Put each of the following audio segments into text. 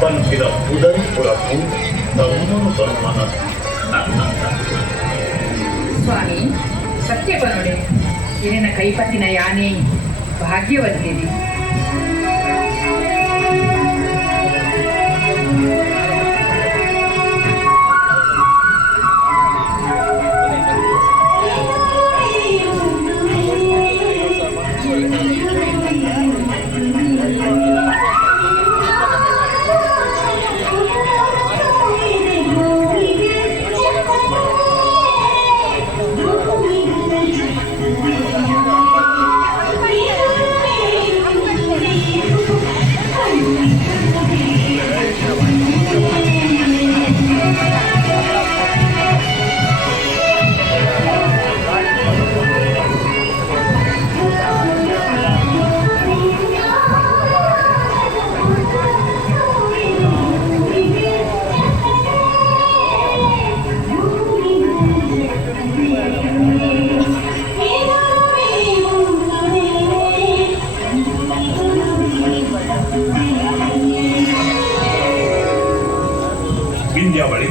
ಪಂಪಿದ ಉದಯಪುರಕ್ಕೂ ತಮ್ಮನು ತಮ್ಮನ ಸ್ವಾಮಿ ಸತ್ಯ ಬನೋಡೆ ಇರಿನ ಕೈಪತ್ತಿನ ಯಾನೆ ಭಾಗ್ಯವಂತಿದೆ. ವಿಂಧ್ಯಾವಳಿ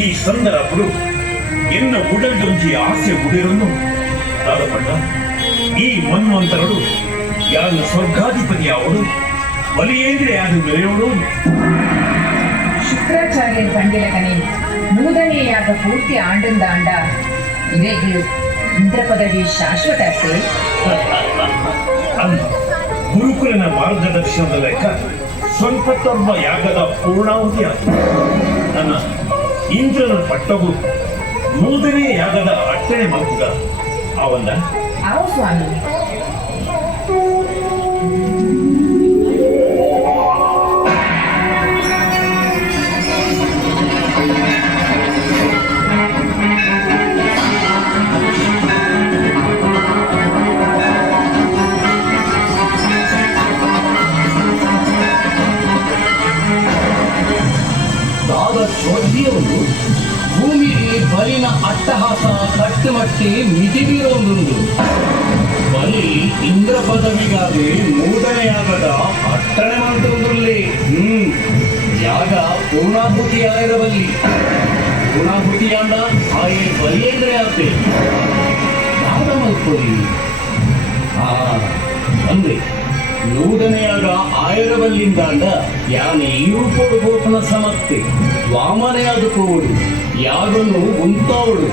ಈ ಸಂದರ್ಭಗಳು ಎನ್ನ ಉಡಲ್ದೊಂಜಿ ಆಸೆ ಉಡಿರನ್ನು ತಾಳಪಟ್ಟ ಈ ಮನ್ವಂತರಡು ಯಾನ ಸ್ವರ್ಗಾಧಿಪತಿ ಅವಳು ಬಲಿಯೇಂದ್ರೆ ಅದು ಬೆಳೆಯೋಳು. ಶುಕ್ರಾಚಾರ್ಯನ್ ಪಂಡಿಲಕನೆ ಮೂದನೆಯಾದ ಪೂರ್ತಿ ಆಂಡ ಇವೇಗಿಲು ಇಂದ್ರ ಪದವಿ ಶಾಶ್ವತ ಅಂದ ಗುರುಕುಲನ ಮಾರ್ಗದರ್ಶನದ ಲೆಕ್ಕ ಸ್ವಲ್ಪತ್ತೊಬ್ಬ ಯಾಗದ ಪೂರ್ಣಾವಧಿ ಆಯಿತು. ನನ್ನ ಇಂದ್ರನ ಪಟ್ಟವು ಮೂದನೇ ಯಾಗದ ಅಟ್ಟಣೆ ಮಗುಗ ಅವನ್ನ ಅವ ಸ್ವಾಮಿ ಚೋದ್ಯವನ್ನು ಭೂಮಿಗೆ ಬಲಿನ ಅಟ್ಟಹಾಸ ಕಟ್ಟುಮಟ್ಟಿ ಮಿತಿಬೀರೊಂದುಂಟು. ಬಲಿ ಇಂದ್ರ ಪದವಿಗಾಗಿ ಮೂಡನೆಯಾಗದ ಅಟ್ಟಣೆ ಮಂತ್ರದಲ್ಲಿ ಯಾಗ ಪೂರ್ಣಾಹುತಿಯಾಗಿರಬಲ್ಲಿ ಪೂರ್ಣಾಹುತಿಯಾಂದ ಆಯೇ ಬಲಿಯೇಂದ್ರೆ ಆತೆ ಯಾಗ ಮಲ್ಪೊಲಿ ಅಂದ್ರೆ ನೂದನೆಯಾಗ ಆಯರವಲ್ಲಿಂದಾಂಡ ಯಾನೆ ಈರುಪೋಡು ಗೋಪನ ಸಮರ್ಥೆ ವಾಮನೆಯಾದ ಕೋಡು ಯಾಗನು ಉಂತಾವಳು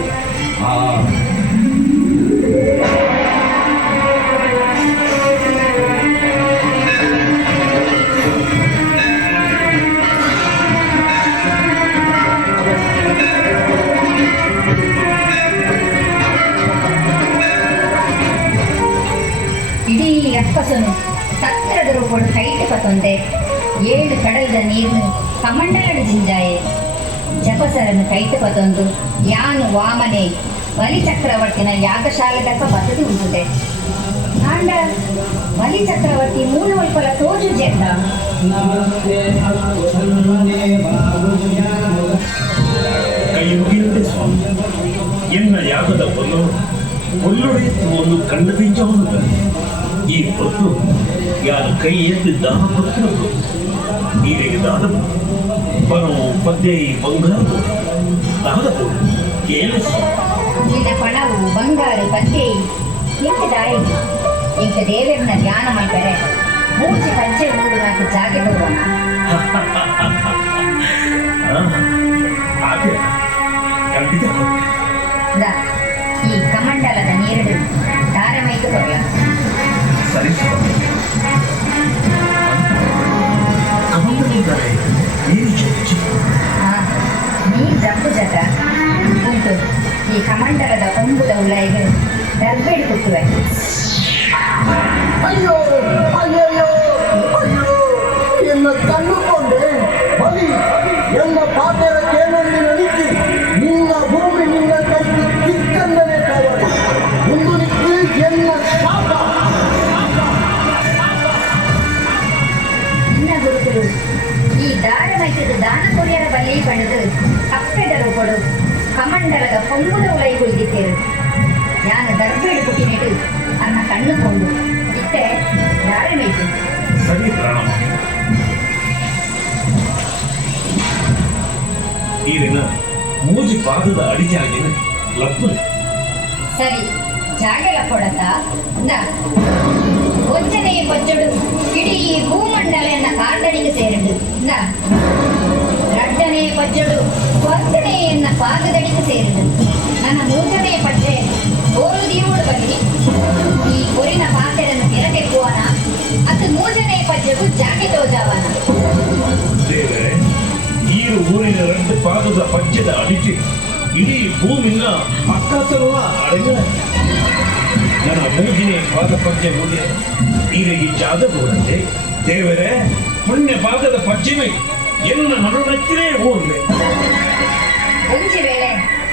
ಇಡೀ ಅಪ್ಪಸನು ಸತ್ತರದ ರೂಪಡು ಕೈಟ್ ಪತೊಂದೆ 7 ಕಡಲದ ನೀರು ಕಮಂಡಲಡು ಜಿಂಜಾಯೆ ಜಪಸರನ್ನು ಕೈಟ್ ಪತೊಂದು ಯಾನು ವಾಮನೆ ಬಲಿ ಚಕ್ರವರ್ತಿನ ಯಾಗಶಾಲೆದಕ್ಕ ಬಸದಿ ಉಂಟುದೆ ಆಂಡ ಬಲಿ ಚಕ್ರವರ್ತಿ ಮೂಲ ಒಲ್ಪಲ ತೋಜು ಜೆಂದ ಕೈ ಮುಗಿಯುತ್ತೆ ಸ್ವಾಮಿ. ಎನ್ನ ಯಾಗದ ಕೊಲ್ಲೊಡೆಯುತ್ತ ಒಂದು ಕಂಡ ಪಿಂಚವನ್ನು ಈ ಹೊತ್ತು ಯಾರು ಕೈ ಎತ್ತಿ ದಾನ ಕೊಟ್ಟರು ಈಗ ದಾನ ಪಣವು ಪದ್ಯ ಬಂಗಾರ ದಾನ ಕೊಡು ಕೇಳಿಸ ನಿನ್ನ ಪಣವು ಬಂಗಾರು ಪದ್ಯ ಇಂಕದಾಯಿ ಇಂಕ ದೇವರನ್ನ ಧ್ಯಾನ ಮಾಡ್ತಾರೆ ಮೂರ್ತಿ ಪಂಚೆ ಊರು ನಾಲ್ಕು ಜಾಗೆ ಬರೋಣ ಹಾಗೆ ಖಂಡಿತ ಈ ಕಮಂಡಲದ ನೀರು ಧಾರಮೈತು ಕೊಡಲ ಸರಿ ಕಮಂಡಲಿದ್ದಾರೆ ನೀ ಜಪ್ಪು ಜಟ ಉಂಟು ಈ ಕಮಂಡಲದ ಕೊಂಬುದ ಉಳ್ಳಾಯಿಗೆ ದರ್ಬೇಡಿ ಕೊಟ್ಟುವೆ ಅಯ್ಯೋ ಅಯ್ಯಯ್ಯೋ ಅಯ್ಯೋ ಎನ್ನ ಕಂಡುಕೊಂಡೆ ಬಲಿ ಎನ್ನ ಪಾತ್ರದ ಕೇಳಲ್ಲಿ ನನಿಕ್ಕಿ ನಿನ್ನ ಭೂಮಿ ನಿನ್ನ ಕೈಗೆ ಕಿಕ್ಕಂದನೆ ಕಾವಲಿ ಒಂದು ನಿಕ್ಕಿ ಎನ್ನ ಶಾಪ ನಿನ್ನ ಗುರುಗಳು ಈ ದಾರಮೈತದ ದಾನ ಕೊರಿಯರ ಬಲಿ ಪಡೆದು ಕಪ್ಪೆದರು ಕೊಡು ಕಮಂಡಲದ ಕೊಂಬುದ ಉಳೈ ಕುಳಿದಿದ್ದೇರು ನಾನು ದರ್ಬೇಡಿ ಪುಟ್ಟಿನಿಟ್ಟು ಅನ್ನ ಕಣ್ಣುಕೊಂಡು ಇತ್ತೆ ದಾರಮೈತು ಸರಿ ಪ್ರಾಣ ಈರಿನ ಮೂಜಿ ಪಾದದ ಅಡಿಜಾಗಿನ ಲಪ್ಪು సరి జాగల కొడత నా వచ్చనే పచ్చడు ఇడి ఈ భూమండలన్న కాండడికి సేరుడు నా రడ్డనే పచ్చడు కొత్తనే ఎన్న పాదదడికి సేరుడు ನನ್ನ ಮೂಜನೆ ಪಟ್ಟೆ ಗೋರು ದೀವುಡು ಬಲ್ಲಿ ಈ ಕೊರಿನ ಪಾತೆರನ್ನು ತಿರಗೆಕ್ಕುವನ ಅದು ಮೂಜನೆ ಪಚ್ಚಡು ಜಾಗೆ ತೋಜಾವನ ದೇವರೇ ಈರು ಊರಿನ ಎರಡು ಪಾದದ ಪಂಚದ ಅಡಿಕೆ ಇಡೀ ಭೂಮಿನ ಪಕ್ಕತ್ತರುವ ಅಡಗ ನನ್ನ ಮೂಜಿನೇ ಪಾದ ಪಂಚೆ ಮುಗಿ ಈರಿಗೆ ಜಾದಬಹುದಂತೆ ದೇವರೇ ಪುಣ್ಯ ಪಾದದ ಪಂಚಮೆ ಎನ್ನ ನಡುನಚ್ಚಿನೇ ಹೋಗ್ಲೆ ಒಂಜಿ ವೇಳೆ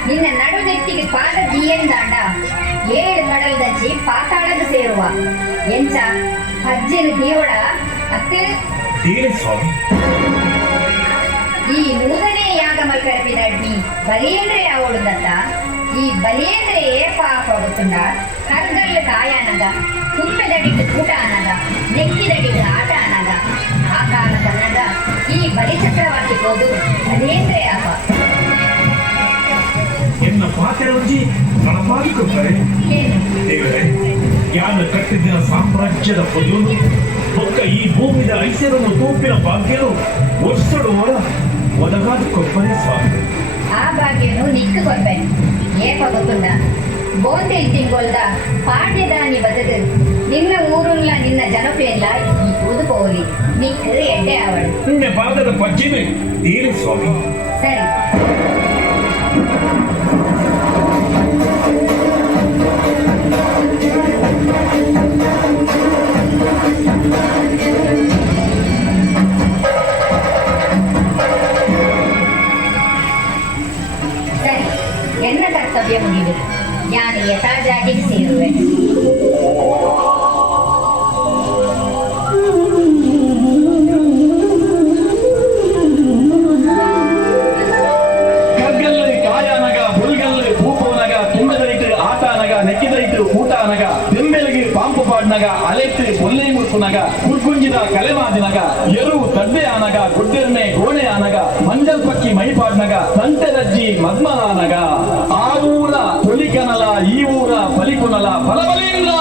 ನಿನ್ನ ನಡುನೆತ್ತಿಗೆ ಪಾದ ದೀಯಂದಾಂಡ 7 ಕಡಲ್ ದಚ್ಚಿ ಪಾತಾಳದ ಸೇರುವ ಎಂಚ ಅಜ್ಜಿನ ದೀವಡ ಅತ್ತೆ ತೀರೆ ಸ್ವಾಮಿ ಈ ಮೂರನೇ ಯಾಗ ಮಲ್ಕರಪಿದಡ್ಡಿ ಬಲಿಯೇಂದ್ರೆ ಯಾವಡುದತ್ತ ಈ ಬಲಿಯೇಂದ್ರೆ ಏ ಪಾಪ ಗೊತ್ತುಂಡ ಕರ್ಗಲ್ಲು ಕಾಯನಗ ಕುಂಪೆದಡಿಗೆ ಕೂಟ ಅನಗ ನೆಕ್ಕಿದಡಿಗೆ ಆಟ ಅನಗ ಆ ಕಾಲ ಕನ್ನಡ ಈ ಬಲಿ ಚಕ್ರವರ್ತಿ ಹೋದು ಬಲಿಯೇಂದ್ರೆ ಅಪ ಎನ್ನ ಪಾತ್ರೆ ಒಂಜಿ ನಡಪಾಲಿಕೊಟ್ಟರೆ ಏನು ದೇವರೇ ಯಾನ ಕಟ್ಟಿದ ಸಾಮ್ರಾಜ್ಯದ ಪೊದಲು ಒಕ್ಕ ಈ ಭೂಮಿದ ಐಶ್ವರ್ಯವನ್ನು ತೂಪಿನ ಭಾಗ್ಯನು ವರ್ಷಡುವ ಒದಗಾದ ಕೊಪ್ಪರೆ ಸ್ವಾಮಿ ಆ ಭಾಗ್ಯನು ನಿಕ್ಕು ಕೊರ್ಬೆ ಏಪ ಗೊತ್ತುಂಡ ಬೋಂದಿಲ್ ತಿಂಗೊಲ್ದ ಪಾಡ್ಯದಾನಿ ಬದಲು ನಿನ್ನ ಊರುಲ್ಲ ನಿನ್ನ ಜನಪೆಲ್ಲ ಈ ಕೂದು ಪೋಲಿ ನಿಕ್ಕು ಎಡ್ಡೆ ಅವಳು ಪುಣ್ಯ ಪಾದದ ಪಂಚಮೆ ತೀರೆ ಸ್ವಾಮಿ ಸರಿ ಸರಿ ಎನ್ನ ಕರ್ತವ್ಯ ಮುಗಿದು ನಾನು ಯಥಾಜಾಗಿಗೆ ಸೇರುವೆ ಕಗ್ಗಲ್ಲಿ ಕಾಯನಗ ಹುಲ್ಗಲ್ಲಿ ಭೂಪೋನಗ ತುಂಬೆದೈತು ಆಟಾನಗ ನೆಕ್ಕಿದೈತು ಊಟಾನಗ ಬೆಂಬೆಲಗಿ ಪಾಂಪು ಪಾಡ್ನಗ ಅಲೆತ್ತು ಬೊಲ್ಲೆ ಮುರ್ಪುನಗ ಕುರ್ಗುಂಜಿದ ಕಲೆಮಾದಿನಗ ಎರು ತಡ್ಡೆ ಆನಗ ಗುಡ್ಡೆರ್ಮೆ ಗೋಣೆ ಆನಗ ಮಂಜಲ್ ಪಕ್ಕಿ ಮೈಪಾಡ್ನಗ ಸಂಟೆರಜ್ಜಿ ಮದ್ಮನಾನಗ ಆ ಊರ ತೊಲಿಕನಲ ಈ ಊರ ಬಲಿಕುನಲ ಬಲಬಲಿಂದ